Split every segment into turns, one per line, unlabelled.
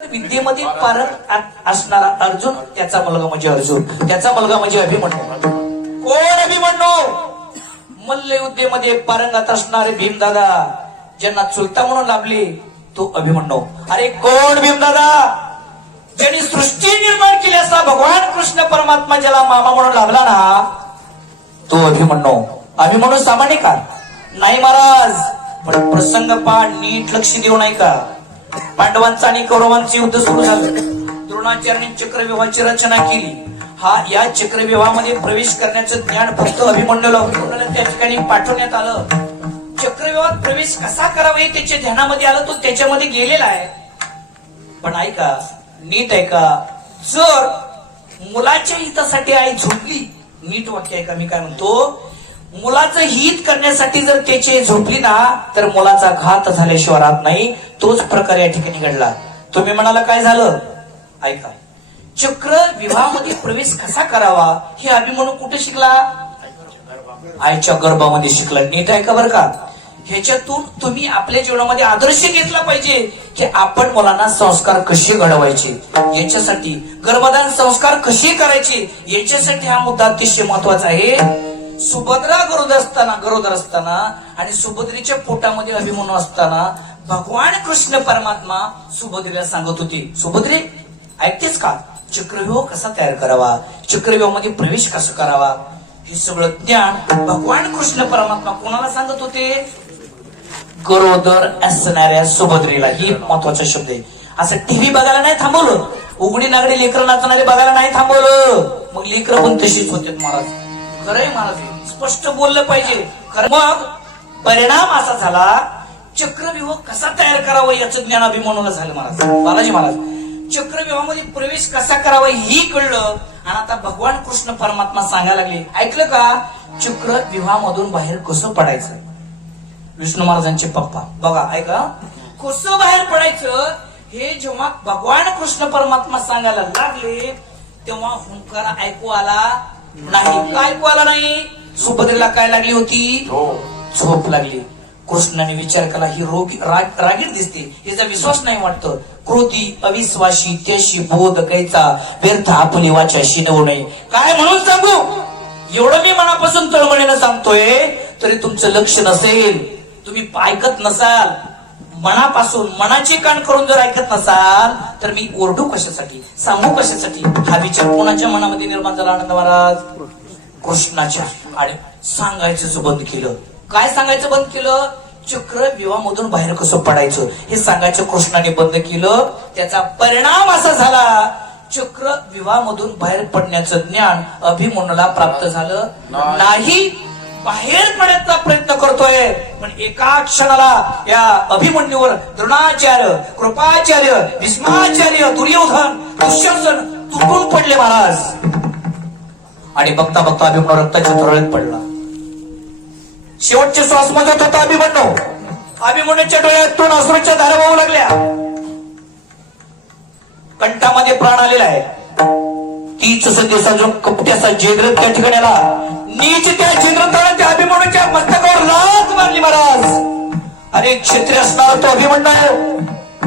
विद्येमध्ये पारंग असणारा अर्जुन त्याचा मुलगा म्हणजे अर्जुन. त्याचा मुलगा म्हणजे अभिमन्यू. कोण अभिमन्यू? मल्लयुद्धेमध्ये पारंगात असणारे भीमदादा ज्यांना चुलता म्हणून लाभली तो अभिमन्यू. अरे कोण भीमदादा? ज्यांनी सृष्टी निर्माण केली असा भगवान कृष्ण परमात्मा ज्याला मामा म्हणून लाभला ना तो अभिमन्यू. अभिमन्यू सामान्य का नाही महाराज पण प्रसंग पाठ नीट लक्ष देऊ नाही का पांडवांचं आणि कौरवांचं युद्ध सुरू झालं. द्रोणाचार्यांनी चक्रव्यूहाची रचना केली. हा या चक्रव्यूहामध्ये प्रवेश करण्याचं ज्ञान फक्त अभिमन्यूला त्या ठिकाणी पाठवण्यात आलं? चक्रव्यूहात प्रवेश कसा करावा हे त्याच्या ध्यानामध्ये आलं तो त्याच्यामध्ये गेलेला आहे. पण ऐका नीट ऐका. जर मुलाच्या हितासाठी आई झोपली नीट वाक्य ऐका. मी काय म्हणतो? मुलाचं हित करण्यासाठी जर त्याची झोपली ना तर मुलाचा घात झाल्याशिवाय राहत नाही. तोच प्रकार या ठिकाणी घडला. तुम्ही म्हणाला काय झालं? ऐका. चक्र विवाहामध्ये प्रवेश कसा करावा हे अभिमनू कुठे शिकला? आईच्या गर्भामध्ये शिकला. नीट आहे का बरं का. ह्याच्यातून तुम्ही आपल्या जीवनामध्ये आदर्श घेतला पाहिजे की आपण मुलांना संस्कार कसे घडवायचे? याच्यासाठी गर्भदान संस्कार कसे करायचे? याच्यासाठी हा मुद्दा अतिशय महत्त्वाचा आहे. सुभद्रा गरोदर असताना गरोदर असताना आणि सुभद्रेच्या पोटामध्ये अभिमन्यू असताना भगवान कृष्ण परमात्मा सुभद्रेला सांगत होते सुभद्रे ऐकतेच का? चक्रव्यूह कसा तयार करावा? चक्रव्यूहामध्ये प्रवेश कसा करावा? हे सगळं ज्ञान भगवान कृष्ण परमात्मा कोणाला सांगत होते? गरोदर असणाऱ्या सुभद्रेला. ही महत्त्वाचा शब्द आहे. असं टीव्ही बघायला नाही थांबवलं. उघडी नागडी लेकर नाचणारे बघायला नाही थांबवलं. मग लेकर पण तशीच होते महाराज. खरंय महाराज स्पष्ट बोललं पाहिजे. खरं मग परिणाम असा झाला चक्रव्यूह कसा तयार करावा याचं ज्ञान अभिमानाला झालं महाराज. बालाजी महाराज चक्रव्यूहामध्ये प्रवेश कसा करावा ही कळलं आणि आता भगवान कृष्ण परमात्मा सांगायला लागले. ऐकलं का? चक्र विवाहामधून बाहेर कसं पडायचं? विष्णू महाराजांचे पप्पा. बघा ऐका. कसं बाहेर पडायचं? हे जेव्हा भगवान कृष्ण परमात्मा सांगायला लागले तेव्हा हुंकार ऐकू आला नाही काय आला नाही. सुभद्रेला काय लागली होती? झोप लागली. कृष्णाने विचार केला ही रोगी राग रागीट दिसते. हिचा विश्वास नाही वाटतं. क्रोधी अविश्वासी त्याशी बोध कैचा व्यर्थ आपली वाचाशी नवू नये. काय म्हणून सांगू? एवढं मी मनापासून तळमळीनं सांगतोय तरी तुमचं लक्ष नसेल. तुम्ही ऐकत नसाल. मनापासून मनाचे कान करून जर ऐकत नसाल तर मी ओरडू कशासाठी? सांगू कशासाठी? हा विचार कोणाच्या मनामध्ये निर्माण झाला आनंद महाराज? कृष्णाच्या. आणि सांगायचं बंद केलं. काय सांगायचं बंद केलं? चक्र विवाहामधून बाहेर कसं पडायचं? हे सांगायचं कृष्णाने बंद केलं. त्याचा परिणाम असा झाला. चक्र विवाहामधून बाहेर पडण्याचं ज्ञान अभिमन्यूला प्राप्त झालं. नाही. बाहेर पडण्याचा प्रयत्न एका क्षणाला या अभिमन्यूवर द्रोणाचार्य कृपाचार्य भीष्माचार्य दुर्योधन दुःशासन तुटून पडले महाराज. आणि बघता बघता अभिमन्यू रक्ताच्या थरळीत पडला. शेवटचे श्वास मजत होता अभिमन्यू. अभिमन्यूच्या डोळ्यातून अश्रूच्या धारा वाहू लागल्या. कंठामध्ये प्राण आलेला आहे. तीच संदेश जो कपट्याचा जेग्रत त्या ठिकाणी आला नीच त्या जेग्रताने त्या अभिमन्यूच्या मस्तकावर लाव मारली महाराज. अरे क्षेत्रीय असणारा तो अभिमन्यू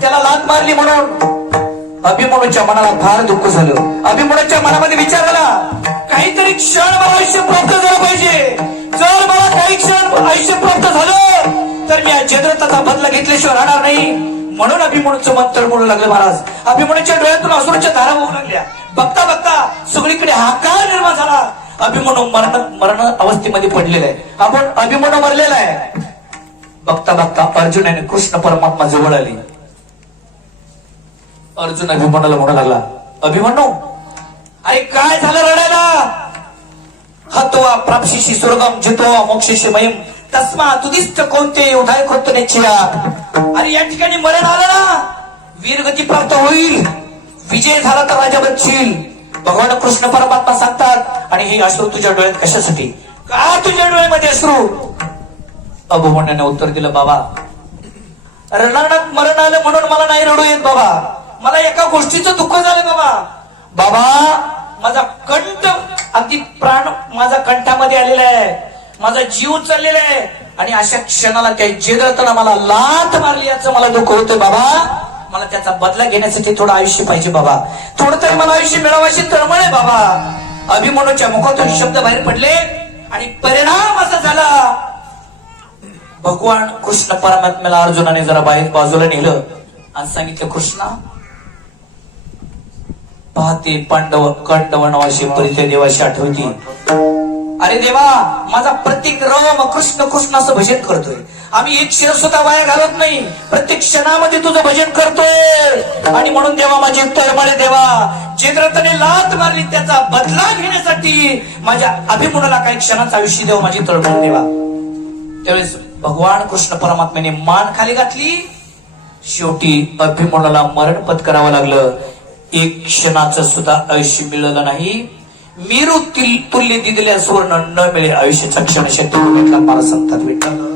त्याला लात मारली म्हणून. अभिमनूच्या मनाला फार दुःख झालं. अभिमनूच्या मनामध्ये विचार आला काहीतरी क्षण मला आयुष्य प्राप्त झालं पाहिजे. जर मला काही क्षण आयुष्य प्राप्त झालं तर मी या जद्रताचा बदला घेतल्याशिवाय राहणार नाही. म्हणून अभिमनूचं मंत्र बोलू लागलं महाराज. अभिमनूच्या डोळ्यातून असुराच्या धारा होऊ लागल्या. बघता बघता सगळीकडे हाकार निर्माण झाला. अभिमन्यू मरण मरण अवस्थेमध्ये पडलेला आहे. आपण अभिमनू मरलेला आहे. बघता बघता अर्जुन आणि कृष्ण परमात्मा जवळ आली. अर्जुन अभिमनाला म्हणू लागला अभिमन्यू अरे काय झालं रडायला? हतवा प्राप्शिशी सुरगम जितवा मोक्षिशी महिम तस्मा तुदिष्ट कोणते उधाय खोत निश्चया अरे या ठिकाणी मरण आलं ना. वीरगती प्राप्त होईल. विजय झाला तर राजा बनशील. भगवान कृष्ण परमात्मा सांगतात आणि हे अश्रू तुझ्या डोळ्यात कशासाठी? का तुझ्या डोळ्यामध्ये अश्रू? अभिमन्याने उत्तर दिलं बाबा रणात मरण आलं म्हणून मला नाही रडू येत बाबा. मला एका गोष्टीचं दुःख झालं बाबा. बाबा माझा कंठ अगदी प्राण माझा कंठामध्ये आलेला आहे. माझा जीव चाललेला आहे. आणि अशा क्षणाला काही जेदळताना मला लात मारली याचं मला दुःख होतं बाबा. मला त्याचा बदला घेण्यासाठी थोडं आयुष्य पाहिजे बाबा. थोडं तरी मला आयुष्य मिळावाशी तळमळ आहे बाबा. अभिमनूच्या मुखातून शब्द बाहेर पडले आणि परिणाम असा झाला. भगवान कृष्ण परमात्म्याला अर्जुनाने जरा बाहेर बाजूला नेलं आणि सांगितलं कृष्णा पाहते पांडव कंडवनवाशी परिचय देवाशी आठवती. अरे देवा माझा प्रत्येक रम कृष्ण कृष्ण असं भजन करतोय. आम्ही एक क्षण सुद्धा वाया घालत नाही. प्रत्येक क्षणामध्ये तुझं भजन करतोय. आणि म्हणून देवा माझे तळमळे देवा. जे लात मारली त्याचा बदला घेण्यासाठी माझ्या अभिमुनाला काही क्षणाचा आयुष्य देवा माझी तळमळ देवा. त्यावेळेस भगवान कृष्ण परमात्म्याने मान खाली घातली. शेवटी अभिमुलाला मरण पत्करावं लागलं. एक क्षणाचं सुद्धा आयुष्य मिळालं नाही. मेरू तुल्य दिलेल्या सुवर्ण न मिळे आयुष्याचा क्षण शक्ती मला संतात विठ्ठल